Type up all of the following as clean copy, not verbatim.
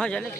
हाँ चले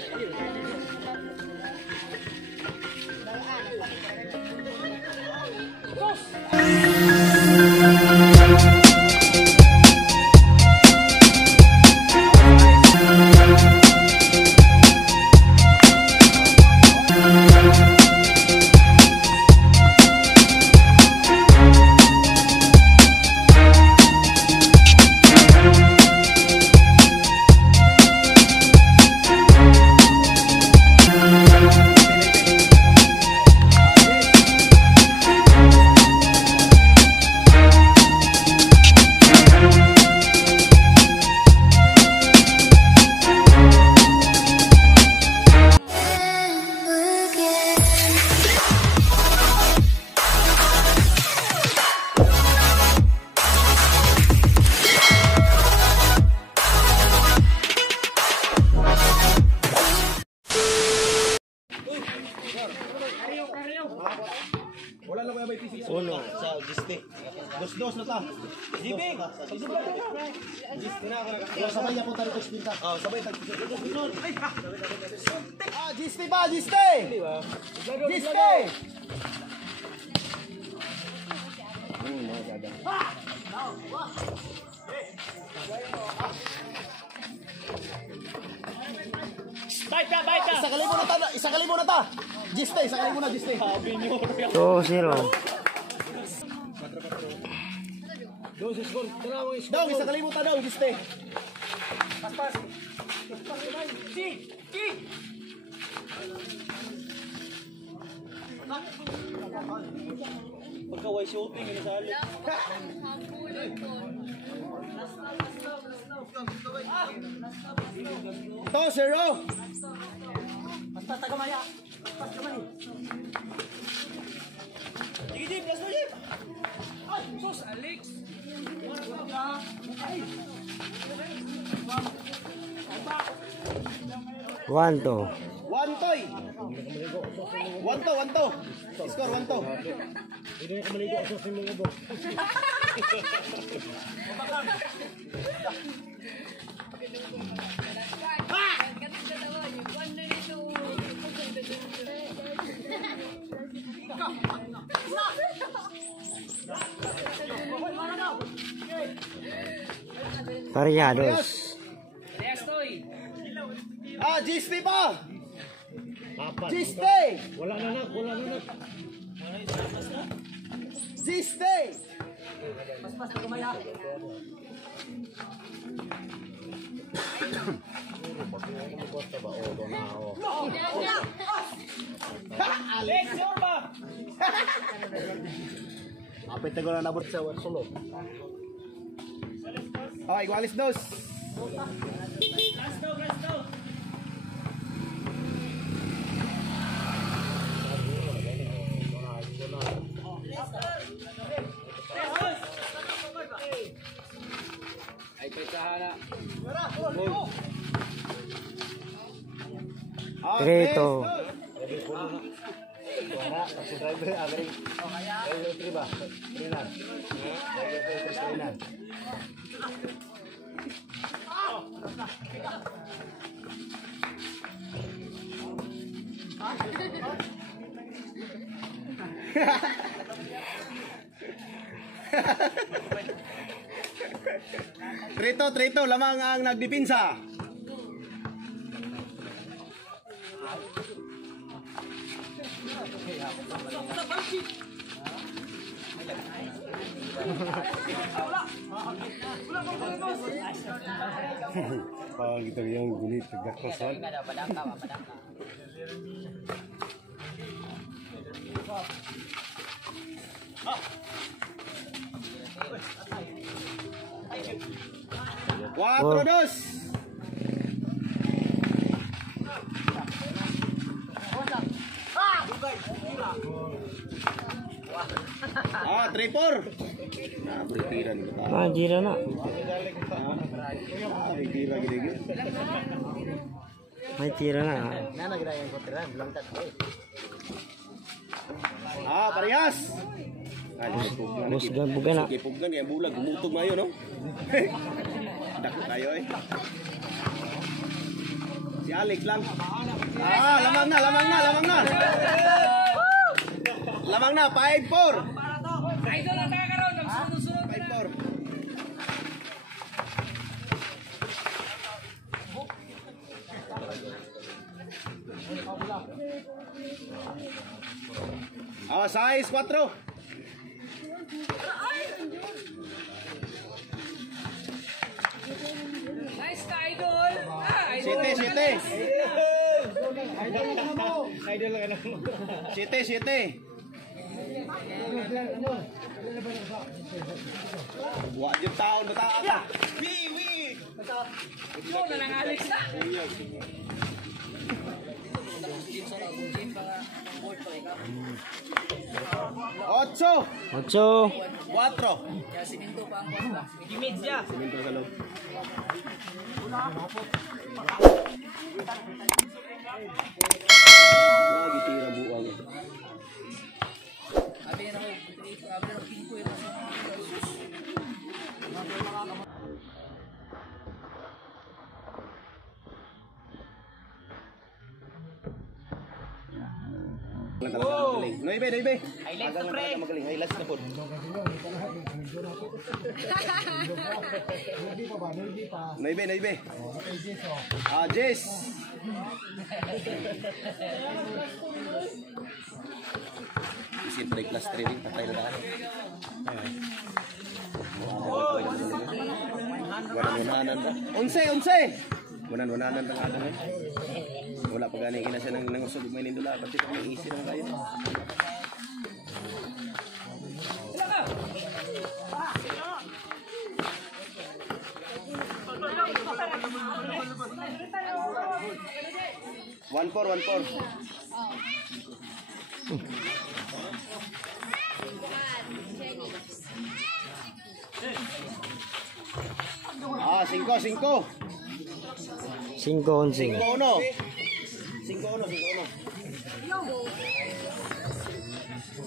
Wala lang kaya may PC. uno sa giste. Dos na ta. Jibing. Sabay niya po tayo pinta. Oh, sabay tag. Ah, giste ba? Giste. Giste. Baita, baita. Isakali mo na ta. Giste, isakali mo na giste. 2-0. Dong, isakali mo ta daw giste. Pas. Si. Pagka-way shooting ini sa alit. To, 0. Basta tagamaya. Pas naman eh. Jib, plus mo jib. Ay, sus, Alex. 1-2. 1 toy. 1 to. Score 1 to. Hindi na kamaligo ako sa mga bo. Parehados. Ah, giste pa. Giste. Wala na. Giste. Pas tagamaya. Alex, Yorba. Apit na ko na nabot sa solo. Okay, igualis dos. Ay, petsahana. 3-2. Trito, lamang ang nagdipinsa. Parang kita yang gunit tegak kosan. Cuatro, dos. Ah, 3-4. Ah, jira na. May tira na. Ah, parehas. Busgan bugan na. Sige, puggan kaya bulag, gumutog na yun, no? Dako tayo eh. Si Alex lang. Ah, lamang na. Lamang na, 5-4. Idol ang kakaroon, nagsunod-sunod na. 5-4. Ah, 6-4. Nice ka, idol. Ah, idol. 7. Buat yung taon, bataan ka. Yun na lang, Alex na. Ocho. 8. 4. Gimid siya. Gitira buang. Noibe. Highlights na, pre. Magaling, highlights na po. Noibe. Ah, Jess. Siyempre, class 3 rin. Patay na daan. Wanan-wananan ba? 11. Wanan-wananan ba nga naman? Wala pa gani ina siya ng usog may nindula. Pati kung may easy lang kayo. One four. Ah, 5. 5-11. 5-1.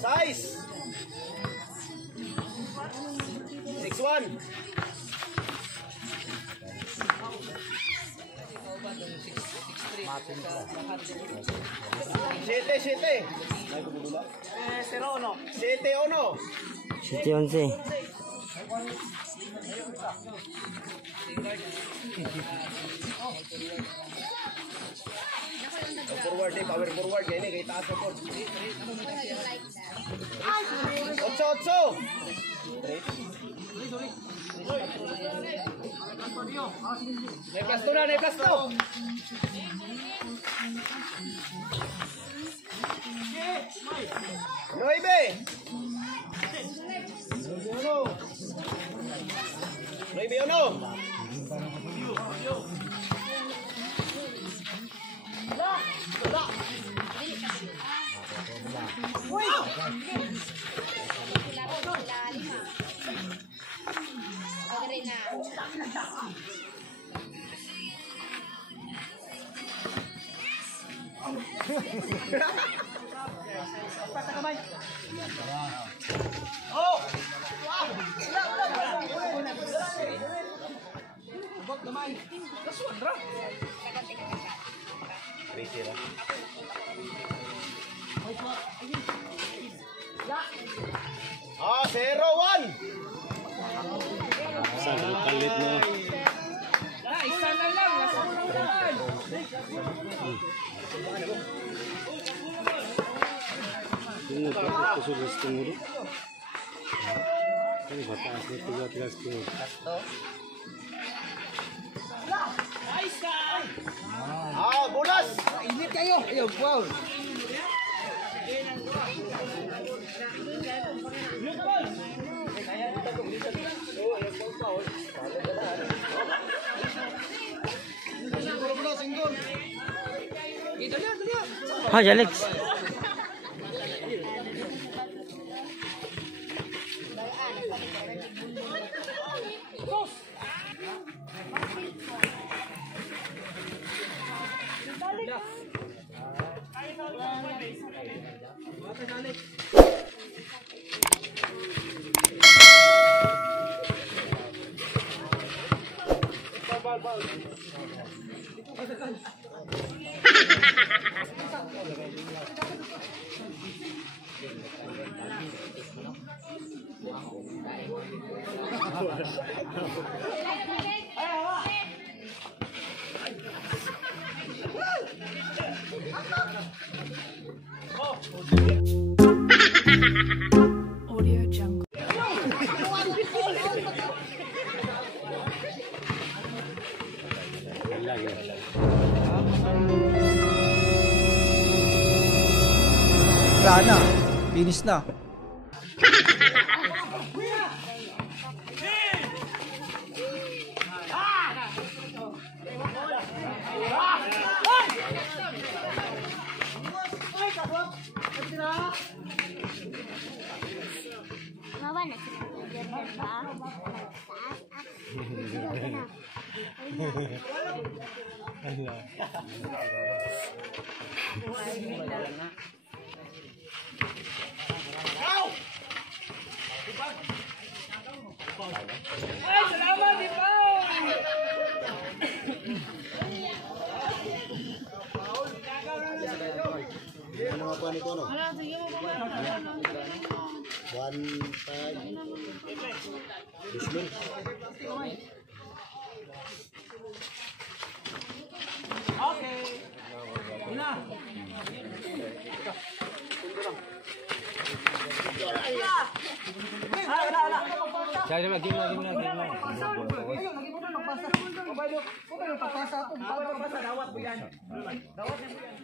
6. 6-1. 7. 7-11. Forward power forward gini kay taas po. 8. May plus 2 na. 9. Ah, 0-1. Sabi palit mo. Isa na lang, nasa unahan. Tungo pa kusog tungo. Ini batas ni 3 tungo. Ah, bulas. Init kayo. Ayun, wow. Hi, Alex. Audio Jungle. Wala na. Finish na. Mama na sila ba? Ay, salamat, di ba? Ano nga po nito, no? 1.5.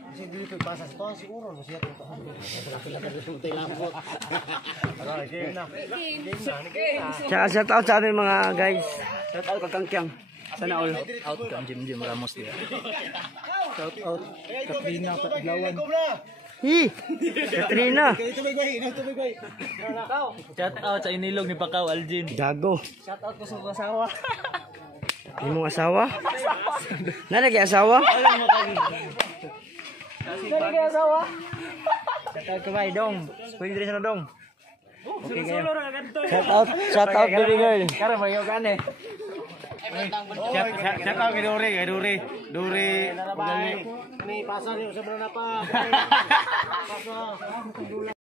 Kasi dito pasas to siguro no siya to. Shout out sa ating mga guys. Shout out kang Kyang. Sana all out kang Jim Ramos dia. Shout out Katrina Patlawan. Hi! Katrina! Shout out sa inilog ni Pakaw Aljin. Gago. Shout out ko sa asawa. May mong asawa? Nalagay asawa? Nalagay asawa? Shout out kay Dong. Pwede rin sa Dong. Okay kayo. Shout out baby girl. Kara mayo kan eh. Shout out kay Duri. Duri. May pasar yung sobra na pa.